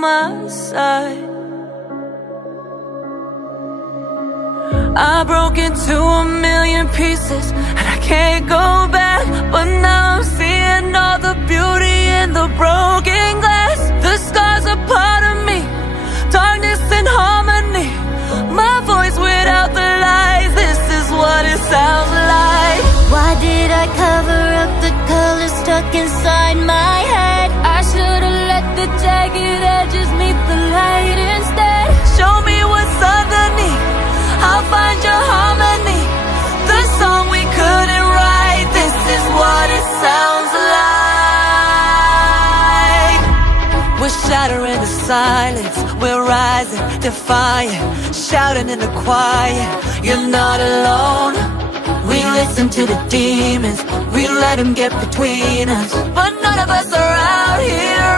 my side. I broke into a million pieces and I can't go back, but now I'm seeing all the beauty in the broken glass. The scars are part of me, darkness and harmony. My voice without the lies, this is what it sounds like. Why did I cover up the color stuck inside my head? I should've let the jagged edges meet the light instead. Show me what's underneath, I'll find your harmony. The song we couldn't write, this is what it sounds like. We're shattering the silence, we're rising, defiant, shouting in the quiet. You're not alone. We listen to the demons, we let them get between us, but none of us are out here